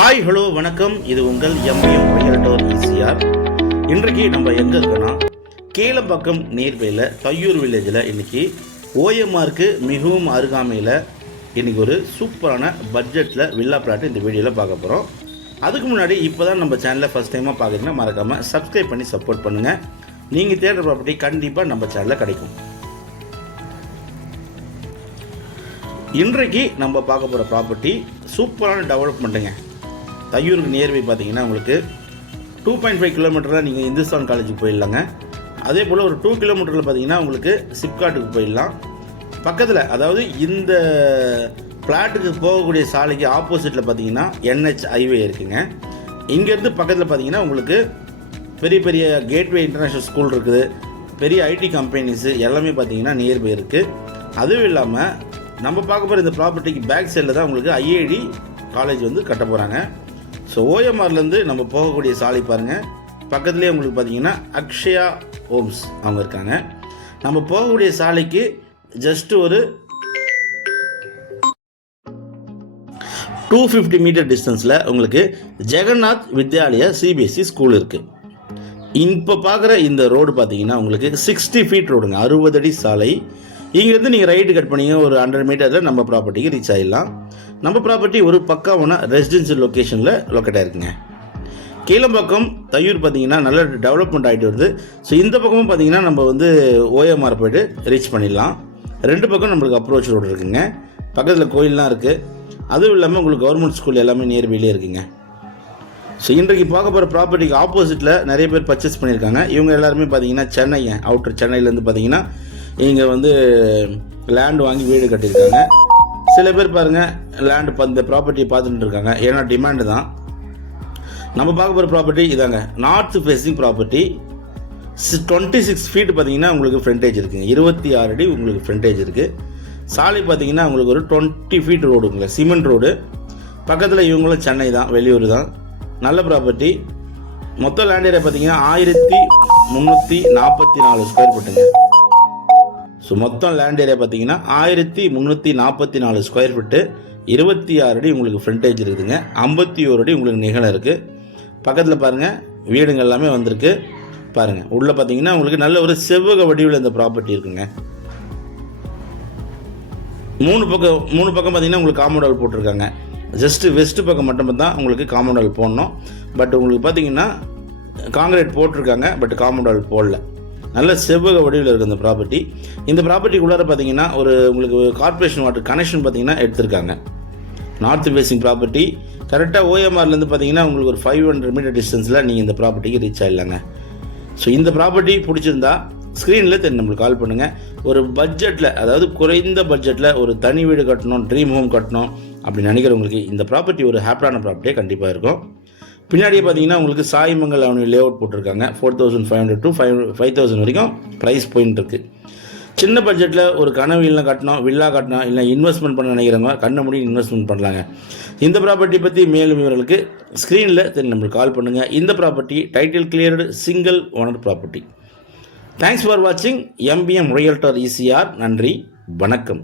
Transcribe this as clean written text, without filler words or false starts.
Hi hello வணக்கம். இது உங்கள் எம்பிஎம் ரியல்டர் ஈசிஆர். இன்றைக்கு நம்ம எங்கே இருக்கோன்னா கேளம்பாக்கம் நியர்பையில் தையூர் வில்லேஜில் இன்றைக்கி ஓஎம்ஆருக்கு மிகவும் அருகாமையில் இன்றைக்கி ஒரு சூப்பரான பட்ஜெட்டில் வில்லா பிளாட் இந்த வீடியோவில் பார்க்க போகிறோம். அதுக்கு முன்னாடி இப்போ தான் நம்ம சேனலில் ஃபஸ்ட் டைமாக பார்க்குறீங்கன்னா மறக்காமல் சப்ஸ்கிரைப் பண்ணி சப்போர்ட் பண்ணுங்கள். நீங்கள் தேடுற ப்ராப்பர்ட்டி கண்டிப்பாக நம்ம சேனலில் கிடைக்கும். இன்றைக்கு நம்ம பார்க்க போகிற ப்ராப்பர்ட்டி சூப்பரான டெவலப்மெண்ட்டுங்க. தையூருக்கு நியர்பை பார்த்தீங்கன்னா உங்களுக்கு 2.5 கிலோமீட்டரில் நீங்கள் இந்துஸ்தான் காலேஜுக்கு போயிடலாங்க. அதே போல் ஒரு 2 கிலோமீட்டரில் பார்த்தீங்கன்னா உங்களுக்கு சிப்காட்டுக்கு போயிடலாம். பக்கத்தில் அதாவது இந்த ஃப்ளாட்டுக்கு போகக்கூடிய சாலைக்கு ஆப்போசிட்டில் பார்த்தீங்கன்னா NH ஹைவே இருக்குங்க. இங்கேருந்து பக்கத்தில் பார்த்தீங்கன்னா உங்களுக்கு பெரிய பெரிய கேட்வே இன்டர்நேஷ்னல் ஸ்கூல் இருக்குது, பெரிய ஐடி கம்பெனிஸு எல்லாமே பார்த்தீங்கன்னா நியர்பை இருக்குது. அதுவும் இல்லாமல் நம்ம பார்க்க போகிற இந்த ப்ராப்பர்ட்டிக்கு பேக் சைடில் தான் உங்களுக்கு IID காலேஜ் வந்து கட்ட போகிறாங்க. ஸோ ஓஎம்ஆர்லேருந்து நம்ம போகக்கூடிய சாலை பாருங்கள், பக்கத்துலேயே உங்களுக்கு பார்த்தீங்கன்னா அக்ஷயா ஹோம்ஸ் அவங்க இருக்காங்க. நம்ம போகக்கூடிய சாலைக்கு ஜஸ்ட் ஒரு 250 மீட்டர் டிஸ்டன்ஸில் உங்களுக்கு ஜெகநாத் வித்யாலயா CBSE ஸ்கூல் இருக்குது. இப்போ பார்க்குற இந்த ரோடு பார்த்தீங்கன்னா உங்களுக்கு 60 ஃபீட் ரோடுங்க, 60 அடி சாலை. இங்கேருந்து நீங்கள் ரைட்டு கட் பண்ணிங்க ஒரு 100 மீட்டரில் நம்ம ப்ராப்பர்ட்டிக்கு ரீச் ஆகிடலாம். நம்ம ப்ராப்பர்ட்டி ஒரு பக்காவான ரெசிடென்ஷியல் லொக்கேஷனில் லொக்கேட் ஆகிருக்குங்க. கீழம்பாக்கம் தையூர் பார்த்தீங்கன்னா நல்ல டெவலப்மெண்ட் ஆகிட்டு வருது. ஸோ இந்த பக்கமும் பார்த்தீங்கன்னா நம்ம வந்து OMR போய்ட்டு ரீச் பண்ணிடலாம். 2 பக்கம் நம்மளுக்கு அப்ரோச் ரோடு இருக்குங்க. பக்கத்தில் கோயிலெலாம் இருக்குது. அதுவும் இல்லாமல் உங்களுக்கு கவர்மெண்ட் ஸ்கூல் எல்லாமே நியர்பையிலே இருக்குங்க. ஸோ இன்றைக்கு பார்க்க போகிற ப்ராப்பர்ட்டிக்கு ஆப்போசிட்டில் நிறைய பேர் பர்ச்சேஸ் பண்ணியிருக்காங்க. இவங்க எல்லாருமே பார்த்தீங்கன்னா சென்னைங்க, அவுட்டர் சென்னையிலேருந்து பார்த்தீங்கன்னா இங்கே வந்து லேண்ட் வாங்கி வீடு கட்டியிருக்காங்க. சில பேர் பாருங்கள் லேண்டு இந்த ப்ராப்பர்ட்டியை பார்த்துட்டு இருக்காங்க, ஏன்னா டிமாண்டு தான். நம்ம பார்க்க போகிற ப்ராப்பர்ட்டி இதாங்க, நார்த் ஃபேஸிங் ப்ராப்பர்ட்டி. 26 ஃபீட் பார்த்தீங்கன்னா உங்களுக்கு ஃப்ரண்டேஜ் இருக்குங்க, 26 அடி உங்களுக்கு ஃப்ரண்டேஜ் இருக்குது. சாலை பார்த்தீங்கன்னா உங்களுக்கு ஒரு 20 ஃபீட் ரோடுங்களா, சிமெண்ட் ரோடு. பக்கத்தில் இவங்களும் சென்னை தான், வெளியூர் தான். நல்ல ப்ராப்பர்ட்டி. மொத்த லேண்ட் ஏரியா பார்த்தீங்கன்னா 1344 ஸ்கொயர் ஃபீட்டுங்க. ஸோ மொத்தம் லேண்ட் ஏரியா பார்த்தீங்கன்னா 1344 ஸ்கொயர் ஃபீட்டு, 26 அடி உங்களுக்கு ஃப்ரண்டேஜ் இருக்குதுங்க, 51 அடி உங்களுக்கு நிகழம் இருக்குது. பக்கத்தில் பாருங்கள் வீடுங்க எல்லாமே வந்திருக்கு. பாருங்கள் உள்ளே பார்த்தீங்கன்னா உங்களுக்கு நல்ல ஒரு செவ்வக வடிவில் இந்த ப்ராப்பர்ட்டி இருக்குங்க. மூணு பக்கம் பார்த்தீங்கன்னா உங்களுக்கு காம்பவுண்ட் வால் போட்டிருக்காங்க. ஜஸ்ட்டு வெஸ்ட்டு பக்கம் மட்டும் தான் உங்களுக்கு காம்பவுண்ட் வால் போடணும். பட் உங்களுக்கு பார்த்தீங்கன்னா காங்கிரீட் போட்டிருக்காங்க, பட் காம்பவுண்ட் வால் போடல. நல்ல செவ்வக வடிவில் இருக்குது இந்த ப்ராப்பர்ட்டி. இந்த ப்ராப்பர்ட்டிக்குள்ளார பார்த்தீங்கன்னா ஒரு உங்களுக்கு கார்பரேஷன் வாட்டர் கனெக்ஷன் பார்த்தீங்கன்னா எடுத்திருக்காங்க. North facing property. கரெக்டாக OMRலேருந்து பார்த்தீங்கன்னா உங்களுக்கு ஒரு 500 மீட்டர் டிஸ்டன்ஸில் நீங்கள் இந்த ப்ராப்பர்ட்டிக்கு ரீச் ஆகிடலாங்க. ஸோ இந்த ப்ராப்பர்ட்டி பிடிச்சிருந்தா ஸ்க்ரீனில் நம்மளுக்கு கால் பண்ணுங்கள். ஒரு பட்ஜெட்டில், அதாவது குறைந்த பட்ஜெட்டில் ஒரு தனி வீடு கட்டணும், ட்ரீம் ஹோம் கட்டணும் அப்படின்னு நினைக்கிறவங்களுக்கு இந்த ப்ராப்பர்ட்டி ஒரு ஹாப்பியான ப்ராப்பர்ட்டியாக கண்டிப்பாக இருக்கும். பின்னாடியே பார்த்தீங்கன்னா உங்களுக்கு சாய்மங்கல் அவனி லே அவுட் போட்டிருக்காங்க. 4500 to 5000 வரைக்கும் ப்ரைஸ் போயின்னு இருக்குது. சின்ன பட்ஜெட்டில் ஒரு கனவு இல்லை கட்டணும், வில்லா கட்டணும், இல்லை இன்வெஸ்ட்மெண்ட் பண்ண நினைக்கிறவங்க கண்ண முடியும் இன்வெஸ்ட்மெண்ட் பண்ணலாங்க. இந்த ப்ராப்பர்ட்டி பற்றி மேலும் விவரங்களுக்கு ஸ்க்ரீனில் நம்மளுக்கு கால் பண்ணுங்கள். இந்த property title cleared single owner property. Thanks for வாட்சிங் எம்பிஎம் ரியல்டர் ECR. நன்றி, வணக்கம்.